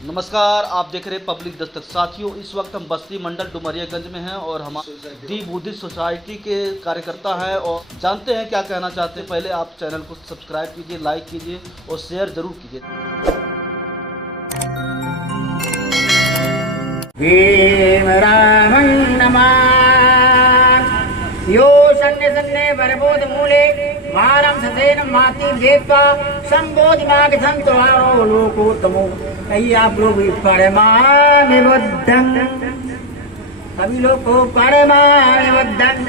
नमस्कार, आप देख रहे हैं पब्लिक दस्तक। साथियों, इस वक्त हम बस्ती मंडल डुमरियागंज में हैं और हम दी बुद्धिस्ट सोसाइटी के कार्यकर्ता हैं और जानते हैं क्या कहना चाहते हैं। पहले आप चैनल को सब्सक्राइब कीजिए, लाइक कीजिए और शेयर जरूर कीजिए। भीम राम नमः यो सन्ने सन्ने बरबोध मूले मारम ससेन माति जेत्वा संबोधि माग संतवारो लोकोत्तमो। कही आप लोग परमानि बुद्धं, सभी लोग को परमानि बुद्धं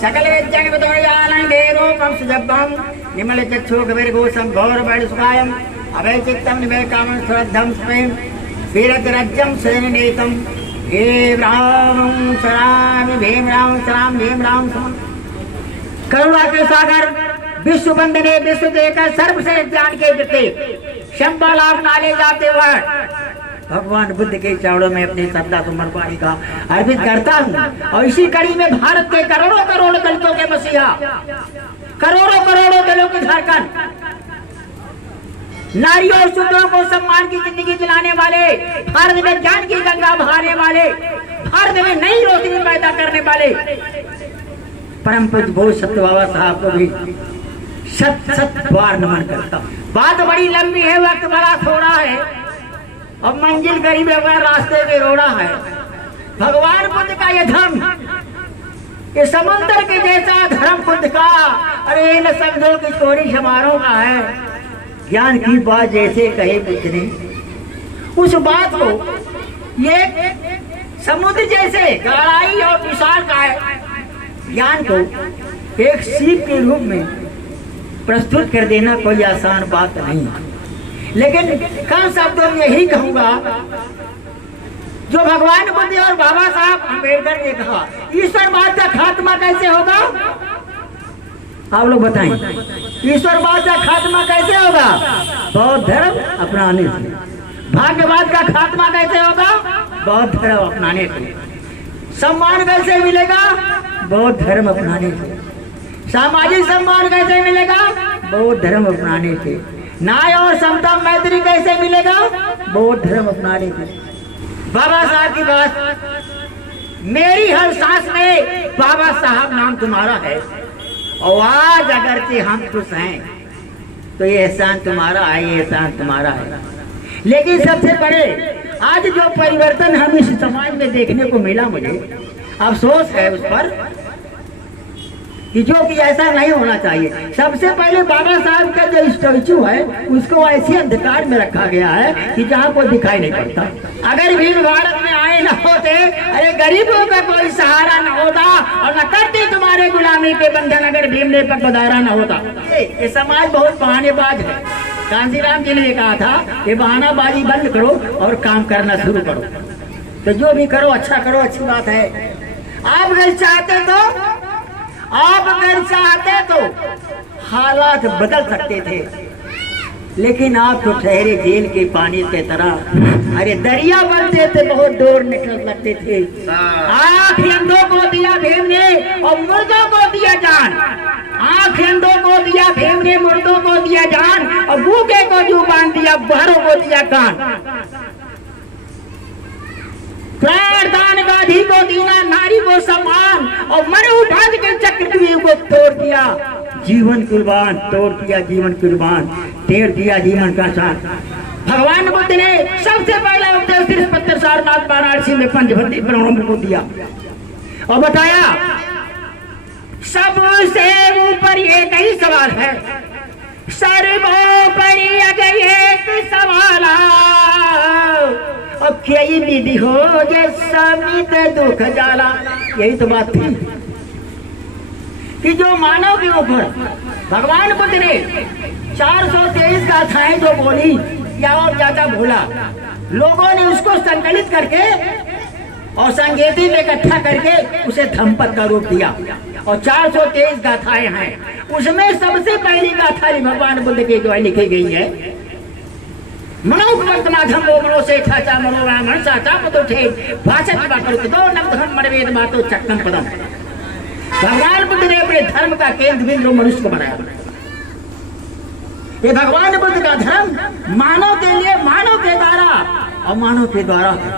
सकल विद्यां विद्यानं देरूपं सुजभं निमल चक्षु कविर्घोषं घोर बड़ सुखायं अभय चित्तं निभय कामं श्रद्धं स्वयं वीरज्यं सेननेतं हे राम सराम भीम राम सराम भीम राम सराम। करुणा के सागर विश्व वंदने विश्व देकर सर्वश्रेष्ठ ज्ञान के प्रतीक शंबालाभ नाले जाते वक्त भगवान बुद्ध के चरणों में अपनी श्रद्धा सुमन वाणी का अर्पित करता हूँ। और इसी कड़ी में भारत के करोड़ों करोड़ दलितों के मसीहा, करोड़ों करोड़ों दिलों की धड़कन, नारियों और शूद्रों को सम्मान की जिंदगी दिलाने वाले, भारत में ज्ञान की गंगा बहाने वाले, भारत में नई रोशनी पैदा करने वाले परम पूज्य भोज सत्य बाबा साहब को भी सत सत बार नमन करता हूँ। बात बड़ी लंबी है, वक्त बड़ा थोड़ा है और मंजिल करीब है, रास्ते में रोड़ा है। भगवान बुद्ध का ये धर्म, ये समुद्र के जैसा धर्म बुद्ध का, अरे न समझो कि चोरी समारोह का है। ज्ञान की बात जैसे कहे बुद्ध ने, उस बात को ये समुद्र जैसे गहराई और विशाल का है, ज्ञान को एक सीप के रूप में प्रस्तुत कर देना कोई आसान बात नहीं। लेकिन कम शब्दों में यही कहूंगा जो भगवान बुद्ध और बाबा साहब अम्बेडकर ने कहा, ईश्वरवाद का खात्मा कैसे होगा? आप लोग बताएं, ईश्वरवाद का खात्मा कैसे होगा? बौद्ध धर्म अपनाने से। भाग्यवाद का खात्मा कैसे होगा? बौद्ध धर्म अपनाने से। सम्मान कैसे मिलेगा? बौद्ध धर्म अपनाने से। सामाजिक सम्मान कैसे मिलेगा? बौद्ध धर्म अपनाने से। न्याय और समता मैत्री कैसे मिलेगा? बौद्ध धर्म अपनाने से। बाबा साहब की बात, मेरी हर सांस में बाबा साहब नाम तुम्हारा है और आज अगर से हम खुश हैं तो ये एहसान तुम्हारा है, ये एहसान तुम्हारा है। लेकिन सबसे बड़े आज जो परिवर्तन हम इस समाज में देखने को मिला, मुझे अफसोस है उस पर कि जो कि ऐसा नहीं होना चाहिए। सबसे पहले बाबा साहब का जो स्टैचू है उसको ऐसे अंधकार में रखा गया है कि जहाँ कोई दिखाई नहीं पड़ता। अगर भीड़ भारत में आए न होते, अरे गरीबों का कोई सहारा न होता और न करते तुम्हारे गुलामी के बंधन, अगर भीम ने पर बधारा न होता। ये समाज बहुत बहानेबाज है। कांसीराम जी ने कहा था ये बहानाबाजी बंद करो और काम करना शुरू करो। तो जो भी करो अच्छा करो, अच्छी बात है। आप अगर चाहते तो हालात बदल सकते थे, लेकिन आप तो ठहरे जेल के पानी के तरह। अरे दरिया बनते थे, बहुत दूर निकल सकते थे। आँख अंधों को दिया भीम ने और मुर्दों को दिया जान। आँख अंधों को दिया भीम ने, मुर्दों को दिया जान और भूखे को जुबान दिया, बहरों को दिया कान। प्राणदान गांधी को दीना, नारी को सम्मान और मनुभाग के चक्रव्यूह को तोड़ दिया, जीवन कुर्बान तोड़ दिया, जीवन कुर्बान तेर दिया, जीवन का साथ। भगवान बुद्ध ने सबसे पहला उपदेश तिरुपति सारनाथ वाराणसी में पंचवटी ब्राह्मणों को दिया और बताया सबसे ऊपर एक ही सवाल है, सर्वोपरि अगर एक सवाल अब कई विधि हो जे समित दुख जाला। यही तो बात थी कि जो मानव के ऊपर भगवान बुद्ध ने 423 गाथाएं जो बोली या और ज्यादा बोला, लोगों ने उसको संकलित करके और संगीति में इकट्ठा करके उसे धम्मपद का रूप दिया और 423 गाथाएं हैं। उसमें सबसे पहली गाथा भगवान बुद्ध की जो लिखी गई है, मनोवर्तमाधम वो मनो से ठाचा मनो रामण साचा पतो ठे भाषा की बात करो दो नम धर्म मनवेद मातो चक्कम पदम। भगवान बुद्ध ने अपने धर्म का केंद्र बिंदु मनुष्य को बनाया। ये भगवान बुद्ध का धर्म मानव के लिए, मानव के द्वारा अवमानों के द्वारा है।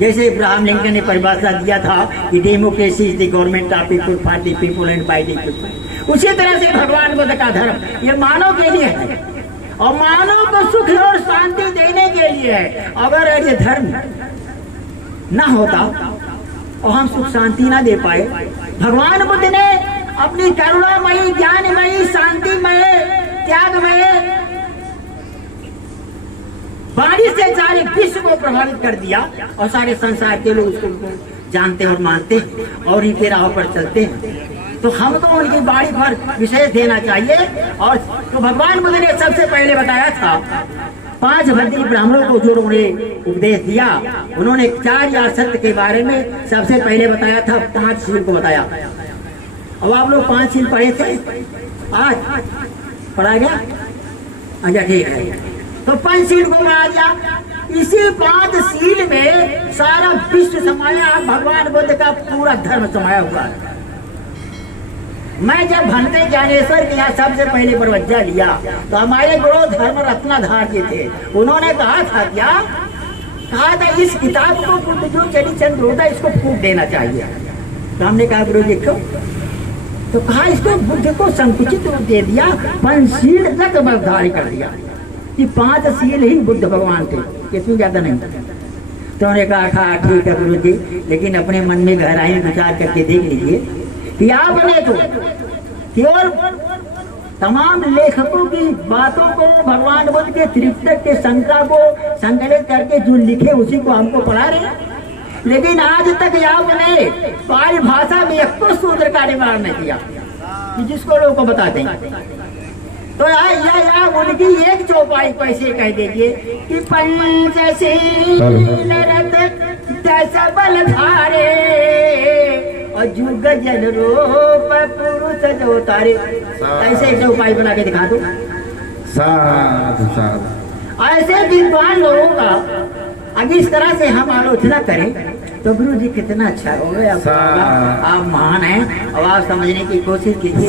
जैसे इब्राहिम लिंकन ने परिभाषा दिया था कि democracy is the government of people for the people and by the people, उसी तरह से भगवान बुद्ध का धर्म ये मानव के लिए है और मानव को सुख और शांति देने के लिए है। अगर ये धर्म ना होता और हम सुख शांति ना दे पाए, भगवान बुद्ध ने अपनी करुणामयी, ज्ञानमयी, शांतिमय, त्यागमय वाणी से सारे विश्व को प्रभावित कर दिया और सारे संसार के लोग उसको जानते और मानते और इनके राह पर चलते हैं। तो हम तो उनकी वाणी पर विशेष देना चाहिए। और तो भगवान बुद्ध ने सबसे पहले बताया था 5 भद्री ब्राह्मणों को जो उन्होंने उपदेश दिया, उन्होंने 4 या सत्य के बारे में सबसे पहले बताया था, 5 शील को बताया। अब आप लोग 5 शील पढ़े थे, आज पढ़ा गया? अच्छा ठीक है, तो 5 शील को पढ़ा दिया। इसी 5 शील में सारा विश्व समाया, भगवान बुद्ध का पूरा धर्म समाया हुआ है। मैं जब भंते ज्ञानेश्वर के यहाँ सबसे पहले प्रवज्ञा लिया तो हमारे गुरु धर्म रत्नाधार जी थे, उन्होंने कहा था क्या, कहा था इस किताब को बुद्ध जो चरिचंद्र होता है इसको फूंक देना चाहिए। तो हमने कहा गुरु जी क्यों? तो कहा इसको बुद्ध को संकुचित रूप दे दिया, 5 शील तक बधारी कर दिया कि 5 शील ही बुद्ध भगवान थे, इतनी ज्यादा नहीं। तो उन्होंने कहा ठीक है गुरु जी, लेकिन अपने मन में गहराई में विचार करके देख लीजिए कि आपने तो केवल तमाम लेखकों की बातों को, भगवान बुद्ध के त्रिपिटक के शंका को संकलित करके जो लिखे उसी को हमको पढ़ा रहे, लेकिन आज तक आपने पाली भाषा में एक तो सूत्र का निर्माण नहीं किया कि जिसको लोगों को बताते हैं। तो या उनकी एक चौपाई को ऐसे कह दीजिए कि पंचशील रत दस बल धारे और जुग जल रूप पुरुष जो तारे, ऐसे एक चौपाई बना के दिखा दो। ऐसे विद्वान लोगों का अगर इस तरह से हम आलोचना करें तो गुरु जी कितना अच्छा होगा। आप महान हैं और आप समझने की कोशिश कीजिए।